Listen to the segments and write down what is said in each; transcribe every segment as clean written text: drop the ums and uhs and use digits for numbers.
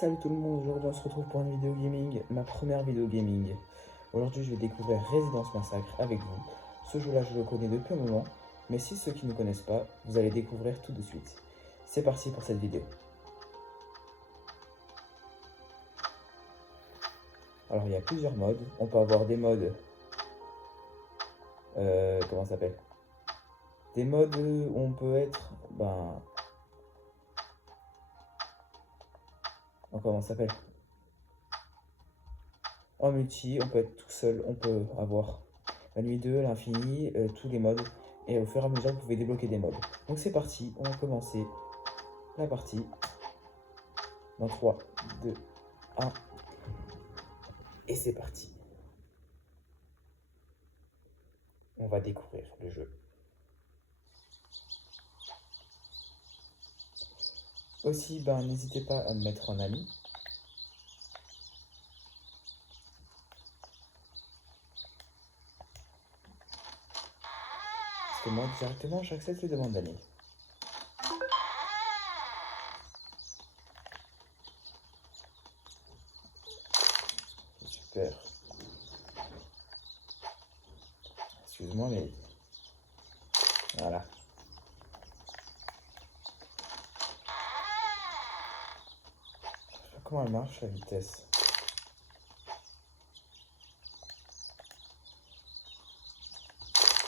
Salut tout le monde, aujourd'hui on se retrouve pour une vidéo gaming, ma première vidéo gaming. Aujourd'hui je vais découvrir Residence Massacre avec vous. Ce jeu là je le connais depuis un moment, mais si ceux qui ne connaissent pas, vous allez découvrir tout de suite. C'est parti pour cette vidéo. Alors il y a plusieurs modes, on peut avoir des modes... comment ça s'appelle? Des modes où on peut être... comment ça s'appelle? En multi, on peut être tout seul, on peut avoir la nuit 2, l'infini, tous les modes. Et au fur et à mesure, vous pouvez débloquer des modes. Donc c'est parti, on va commencer la partie dans 3, 2, 1. Et c'est parti. On va découvrir le jeu. Aussi, n'hésitez pas à me mettre en ami. Parce que moi, directement, j'accepte les demandes d'amis. Super. Excuse-moi, mais... Voilà. Je sais pas comment elle marche, la vitesse.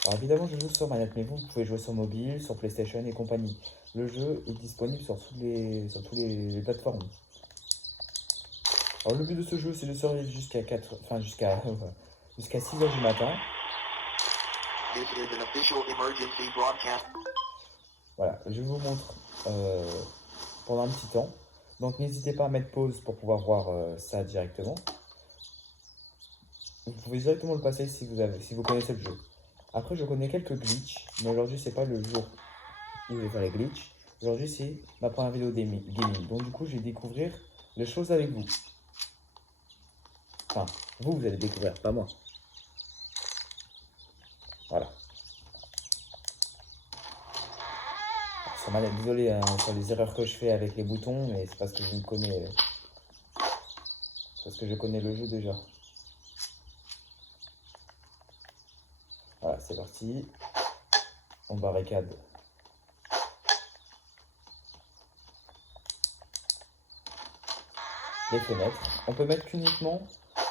Alors évidemment, je joue sur manette, mais vous pouvez jouer sur mobile, sur PlayStation et compagnie. Le jeu est disponible sur toutes les plateformes. Alors le but de ce jeu, c'est de survivre jusqu'à 6h du matin. Voilà, je vous montre pendant un petit temps. Donc n'hésitez pas à mettre pause pour pouvoir voir ça directement. Vous pouvez directement le passer si vous connaissez le jeu. Après, je connais quelques glitches, mais aujourd'hui, c'est pas le jour où je vais faire les glitches. Aujourd'hui, c'est ma première vidéo gaming. Donc du coup, je vais découvrir les choses avec vous. Enfin, vous allez découvrir, pas moi. Voilà. Ça m'a l'air, désolé hein, sur les erreurs que je fais avec les boutons, mais c'est parce que je connais le jeu déjà. Voilà, c'est parti. On barricade. Les fenêtres. On peut mettre qu'uniquement...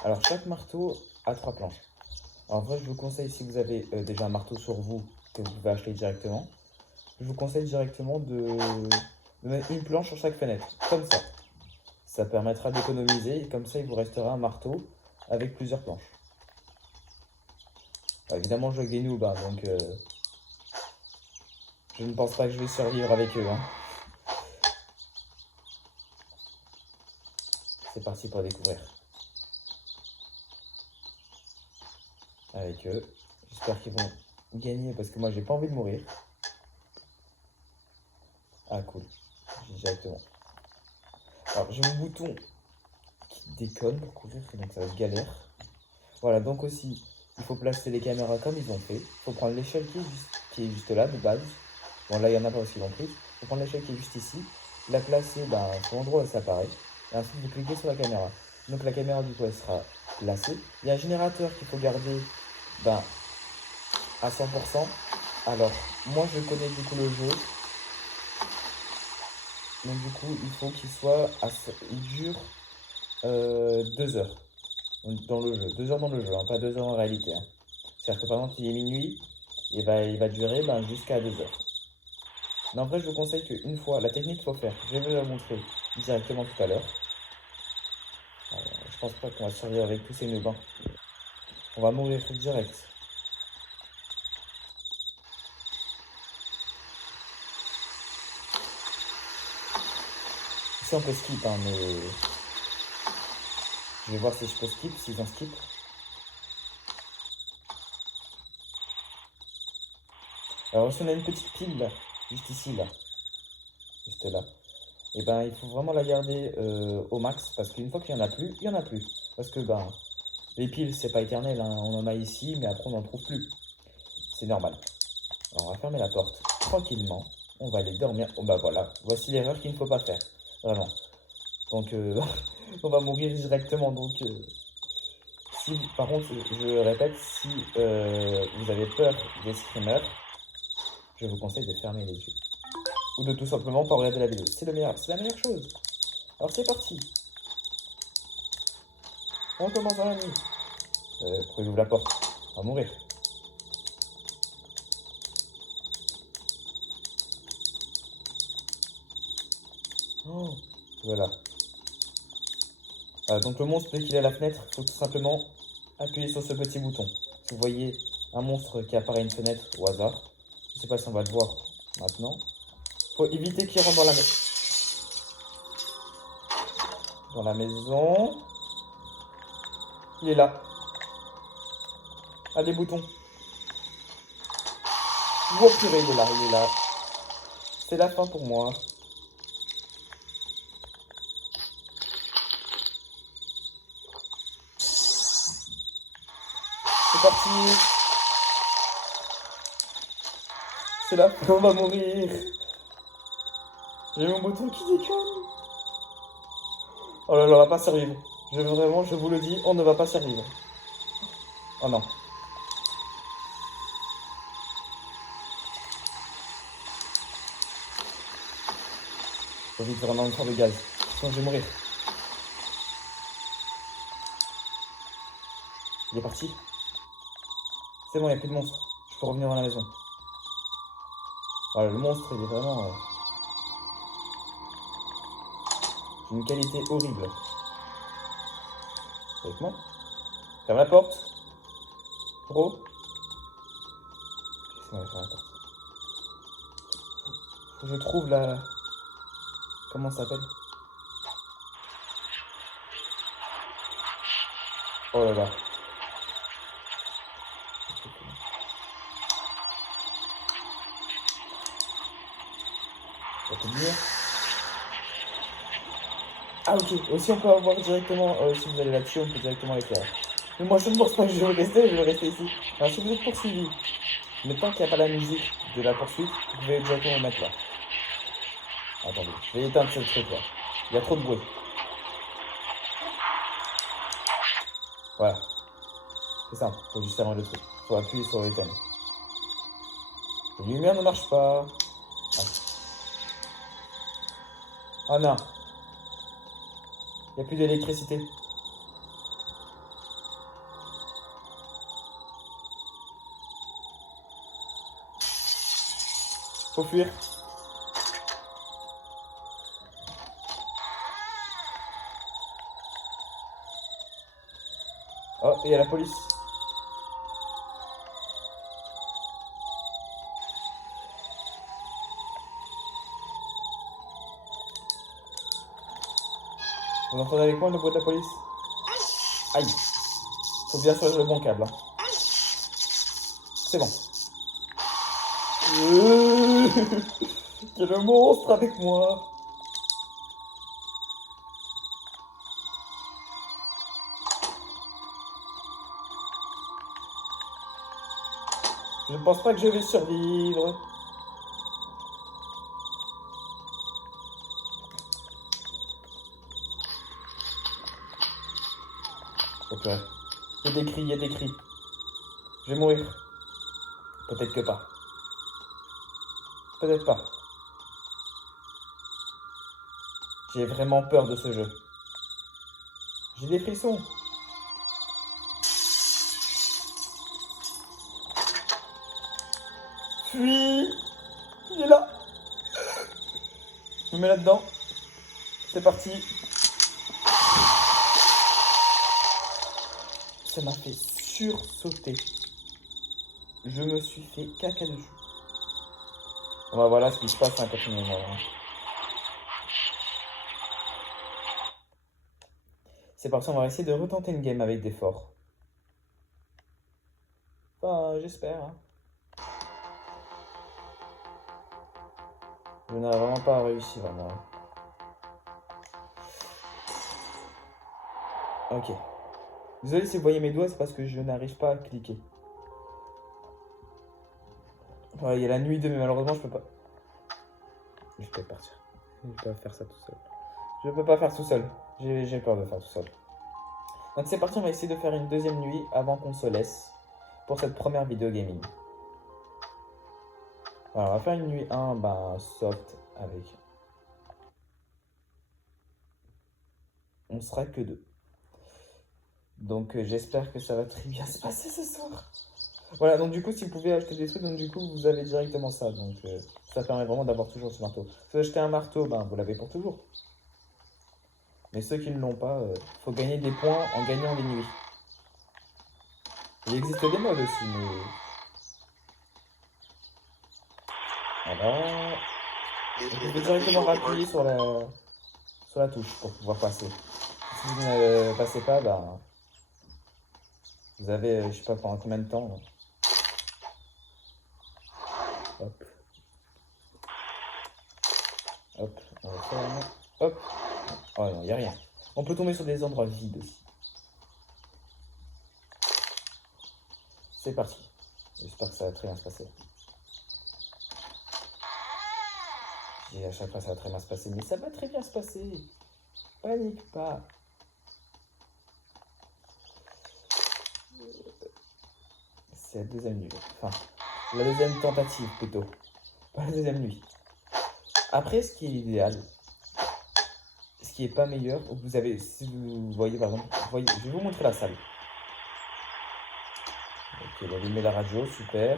Alors, chaque marteau a 3 planches. Alors, en vrai, je vous conseille, si vous avez déjà un marteau sur vous, que vous pouvez acheter directement, je vous conseille directement de mettre une planche sur chaque fenêtre, comme ça. Ça permettra d'économiser, et comme ça, il vous restera un marteau avec plusieurs planches. Alors, évidemment, je joue avec des noobs, hein, donc je ne pense pas que je vais survivre avec eux. Hein. C'est parti pour découvrir. Avec eux. J'espère qu'ils vont gagner parce que moi, j'ai pas envie de mourir. Ah, cool. Directement. Alors, j'ai mon bouton qui déconne pour courir, donc ça va être galère. Voilà, donc aussi, il faut placer les caméras comme ils ont fait. Il faut prendre l'échelle qui est juste là, de base. Bon, là, il y en a pas parce qu'ils l'ont prise. Il faut prendre l'échelle qui est juste ici, la placer sur l'endroit où ça apparaît. Et ensuite, vous cliquez sur la caméra. Donc, la caméra, du coup, elle sera placée. Il y a un générateur qu'il faut garder à 100%. Alors, moi, je connais du coup le jeu. Donc, du coup, il faut qu'il soit... Il dure 2 heures dans le jeu. 2 heures dans le jeu, hein, pas 2 heures en réalité. Hein. C'est-à-dire que par exemple, il est minuit, et il va durer jusqu'à 2 heures. Mais en vrai, je vous conseille qu'une fois, la technique qu'il faut faire, je vais vous la montrer directement tout à l'heure. Je pense pas qu'on va survivre avec tous ces noobs. Hein. On va mourir direct. Ici, on peut skip, hein, mais... Je vais voir si je peux skip, s'ils ont skip. Alors, si on a une petite pile, là, juste ici, là, juste là, et il faut vraiment la garder au max, parce qu'une fois qu'il n'y en a plus, il n'y en a plus. Parce que, les piles, c'est pas éternel, hein. On en a ici, mais après, on n'en trouve plus. C'est normal. Alors, on va fermer la porte tranquillement. On va aller dormir. Oh, voilà. Voici l'erreur qu'il ne faut pas faire. Vraiment. Donc, on va mourir directement. Donc, si, par contre, je répète, si vous avez peur des screamers, je vous conseille de fermer les yeux. Ou de tout simplement pas regarder la vidéo. C'est la meilleure chose. Alors, c'est parti. On commence dans la nuit. Pourquoi j'ouvre la porte? On va mourir. Oh, voilà. Donc le monstre, dès qu'il est à la fenêtre, il faut tout simplement appuyer sur ce petit bouton. Si vous voyez un monstre qui apparaît à une fenêtre au hasard, je ne sais pas si on va le voir maintenant. Il faut éviter qu'il rentre dans la maison. Il est là. Ah, des boutons. Oh purée, il est là. C'est la fin pour moi. C'est parti. C'est la fin, on va mourir. J'ai mon bouton qui déconne. Oh là là, on va pas survivre. Je vous le dis, on ne va pas survivre. Oh non. Faut vite vraiment une train de gaz. Sinon je vais mourir. Il est parti. C'est bon, il n'y a plus de monstre. Je peux revenir à la maison. Voilà, le monstre, il est vraiment... d'une qualité horrible. Avec moi. Ferme la porte. Pro. Laissez-moi fermer la porte. Faut que je trouve la... Comment ça s'appelle? Oh là là. On peut dire. Ah ok, aussi on peut avoir directement, si vous allez là-dessus, on peut directement l'éclairer. Mais moi je ne pense pas que je vais rester ici. Alors si vous êtes poursuivi, mais tant qu'il n'y a pas la musique de la poursuite, vous pouvez directement le mettre là. Attendez, je vais éteindre ce truc là. Il y a trop de bruit. Voilà. C'est simple, faut juste fermer le truc. Faut appuyer sur le thème. Les lumières ne marchent pas. Ah, oh non. Il n'y a plus d'électricité. Faut fuir. Oh, et il y a la police. Vous entendez avec moi le bruit de la police? Aïe. Faut bien choisir le bon câble. Hein. C'est bon. Il y a le monstre avec moi. Je ne pense pas que je vais survivre. Ok. Il y a des cris, il y a des cris. Je vais mourir. Peut-être que pas. Peut-être pas. J'ai vraiment peur de ce jeu. J'ai des frissons. Fuis. Il est là. Je me mets là-dedans. C'est parti. Ça m'a fait sursauter. Je me suis fait caca dessus. Bon bah voilà ce qui se passe quand on est mort. C'est parti, on va essayer de retenter une game avec des forts. Enfin, j'espère. Hein. Je n'ai vraiment pas réussi, vraiment. Ok. Désolé si vous voyez mes doigts, c'est parce que je n'arrive pas à cliquer. Voilà, il y a la nuit 2, mais malheureusement, je peux pas. Je vais peut-être partir. Je vais pas faire ça tout seul. Je peux pas faire tout seul. J'ai peur de faire tout seul. Donc c'est parti, on va essayer de faire une deuxième nuit avant qu'on se laisse pour cette première vidéo gaming. Alors, on va faire une nuit 1 soft avec. On sera que deux. Donc j'espère que ça va très bien se passer ce soir. Voilà, donc du coup, si vous pouvez acheter des trucs, donc du coup, vous avez directement ça. Donc ça permet vraiment d'avoir toujours ce marteau. Si vous achetez un marteau, vous l'avez pour toujours. Mais ceux qui ne l'ont pas, faut gagner des points en gagnant des nuits. Il existe des modes aussi, mais... Voilà. Donc vous pouvez directement appuyer sur la touche pour pouvoir passer. Si vous ne passez pas, vous avez, je sais pas pendant combien de temps. Hop. Hop, on va faire. Hop. Oh non, il n'y a rien. On peut tomber sur des endroits vides aussi. C'est parti. J'espère que ça va très bien se passer. Je dis à chaque fois ça va très bien se passer, mais ça va très bien se passer. Panique pas. C'est la deuxième nuit. Enfin, la deuxième tentative plutôt. Pas la deuxième nuit. Après, ce qui est idéal, ce qui est pas meilleur, vous avez, si vous voyez par exemple, voyez, je vais vous montrer la salle. Ok, il a allumé la radio, super.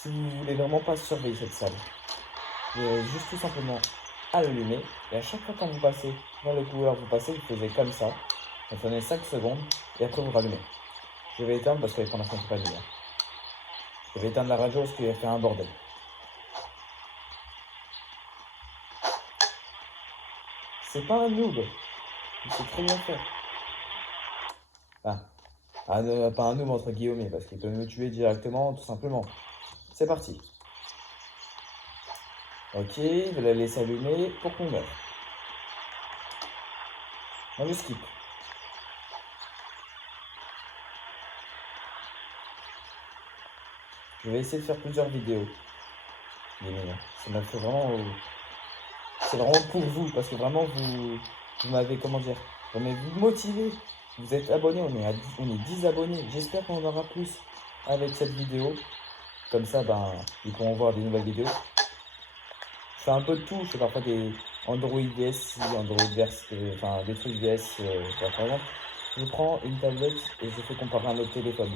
Si vous voulez vraiment pas surveiller cette salle, vous allez juste tout simplement à l'allumer. Et à chaque fois quand vous passez dans le couloir, vous passez, vous faisiez comme ça. Vous prenez 5 secondes et après vous rallumez. Je vais éteindre parce qu'avec mon enfant, c'est pas bien. Je vais éteindre la radio parce qu'il va faire un bordel. C'est pas un noob. Il sait très bien faire. Pas un noob entre guillemets parce qu'il peut me tuer directement tout simplement. C'est parti. Ok, je vais la laisser allumer pour qu'on meure. Moi je skip. Je vais essayer de faire plusieurs vidéos. Ça m'a fait vraiment... C'est vraiment pour vous, parce que vraiment vous m'avez, comment dire, vous m'avez motivé. Vous êtes abonnés, on est 10 abonnés. J'espère qu'on en aura plus avec cette vidéo. Comme ça, ils pourront voir des nouvelles vidéos. Je fais un peu de tout, je fais parfois des Android VS, Android VS, enfin des trucs VS. Par exemple, je prends une tablette et je fais comparer un autre téléphone.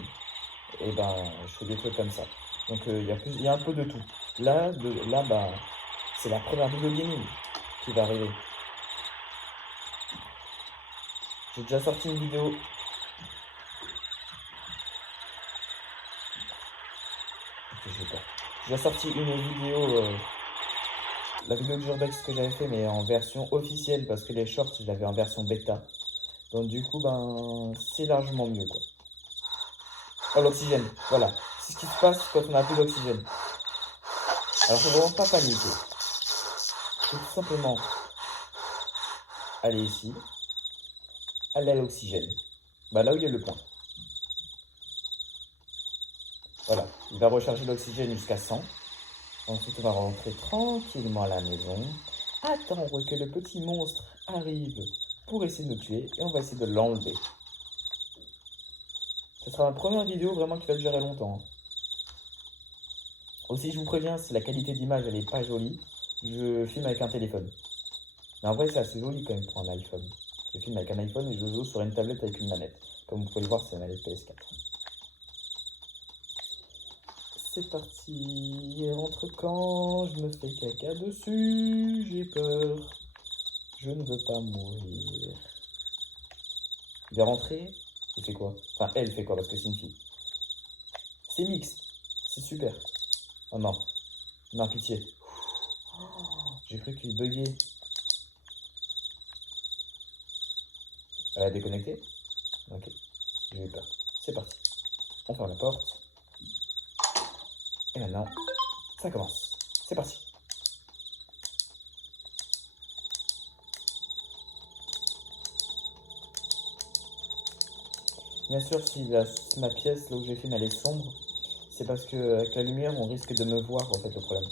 Et je fais des trucs comme ça. Donc il y a un peu de tout. Là, c'est la première vidéo gaming qui va arriver. J'ai déjà sorti une vidéo. J'ai déjà sorti une vidéo, la vidéo du Urbex que j'avais fait, mais en version officielle parce que les shorts, je l'avais en version bêta. Donc du coup, c'est largement mieux quoi. Oh l'oxygène, voilà. C'est ce qui se passe quand on n'a plus d'oxygène. Alors faut vraiment pas paniquer. Faut tout simplement aller ici, aller à l'oxygène. Là où il y a le point. Voilà, il va recharger l'oxygène jusqu'à 100. Ensuite, on va rentrer tranquillement à la maison. Attendre que le petit monstre arrive pour essayer de nous tuer. Et on va essayer de l'enlever. Ce sera ma première vidéo vraiment qui va durer longtemps. Aussi, je vous préviens, si la qualité d'image elle est pas jolie, je filme avec un téléphone. Mais en vrai, c'est assez joli quand même pour un iPhone. Je filme avec un iPhone et je joue sur une tablette avec une manette. Comme vous pouvez le voir, c'est la manette PS4. C'est parti, elle rentre quand je me fais caca dessus, j'ai peur, je ne veux pas mourir. Il est rentré, il fait quoi? Enfin, elle fait quoi parce que c'est une fille. C'est mixte, c'est super. Oh non, non, pitié. J'ai cru qu'il buguait. Elle a déconnecté? Ok, j'ai eu peur. C'est parti. On ferme la porte. Et maintenant, ça commence. C'est parti. Bien sûr, si ma pièce, là où j'ai filmé, elle est sombre, c'est parce que avec la lumière, on risque de me voir, en fait, le problème.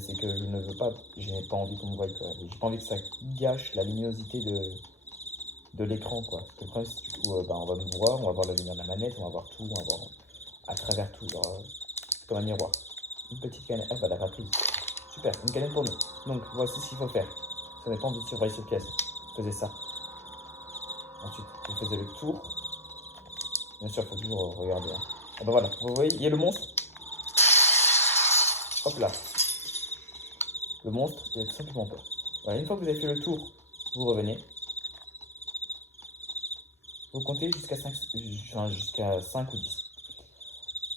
C'est que je ne veux pas, je n'ai pas envie qu'on me voie, quoi. J'ai pas envie que ça gâche la luminosité de l'écran, quoi. Parce que le problème, c'est que du coup, on va me voir, on va voir la lumière de la manette, on va voir tout, on va voir à travers tout, genre, comme un miroir. Une petite canette, ah bah la prise. Super, une canette pour nous. Donc voici ce qu'il faut faire. Si on n'a pas envie de surveiller cette pièce, faisez ça. Ensuite, vous faites le tour. Bien sûr, il faut toujours regarder. Hein. Ah bah voilà, vous voyez, il y a le monstre. Hop là. Le monstre, il a tout simplement peur. Voilà, une fois que vous avez fait le tour, vous revenez. Vous comptez jusqu'à 5, jusqu'à 5 ou 10.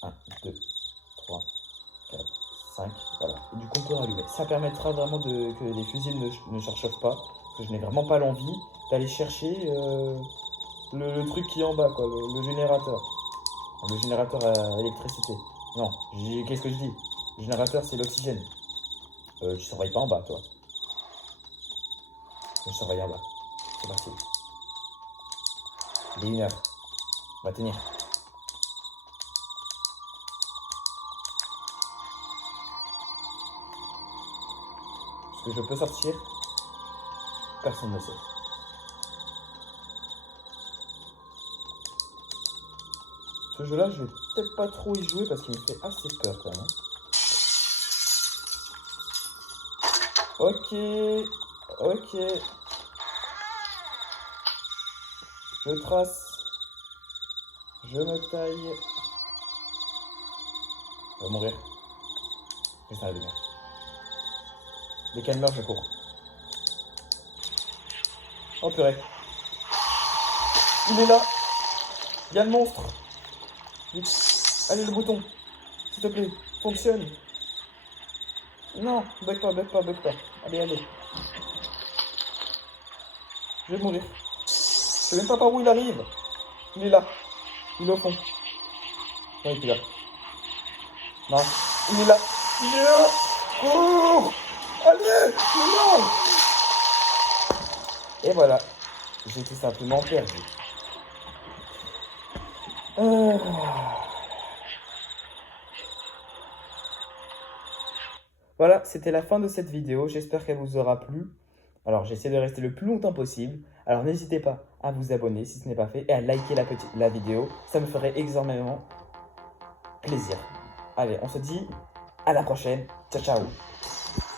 1, 2, 3, 4, 5. Voilà. Et du coup, on peut rallumer. Ça permettra vraiment que les fusibles ne surchauffent pas. Parce que je n'ai vraiment pas l'envie d'aller chercher le truc qui est en bas, quoi, le générateur. Le générateur à électricité. Non, qu'est-ce que je dis? Le générateur, c'est l'oxygène. Tu surveilles pas en bas, toi. Je surveille en bas. C'est parti. Il est 1h. On va tenir. Est-ce que je peux sortir? Personne ne sait. Ce jeu-là, je vais peut-être pas trop y jouer parce qu'il me fait assez peur quand même. Hein. Ok. Ok. Je trace. Je me taille. On va mourir. Et ça va bien. Dès qu'elle meurt, je cours. Oh purée. Il est là. Il y a le monstre. Vite. Allez, le bouton. S'il te plaît. Fonctionne. Non. Bug pas, bug pas, bug pas. Allez, allez. Je vais mourir. Je sais même pas par où il arrive. Il est là. Il est au fond. Non, il est plus là. Non. Il est là. Il est là. Cours. Allez. Non. Et voilà. J'ai tout simplement perdu. Voilà, c'était la fin de cette vidéo. J'espère qu'elle vous aura plu. Alors, j'essaie de rester le plus longtemps possible. Alors, n'hésitez pas à vous abonner si ce n'est pas fait et à liker la vidéo. Ça me ferait énormément plaisir. Allez, on se dit à la prochaine. Ciao, ciao.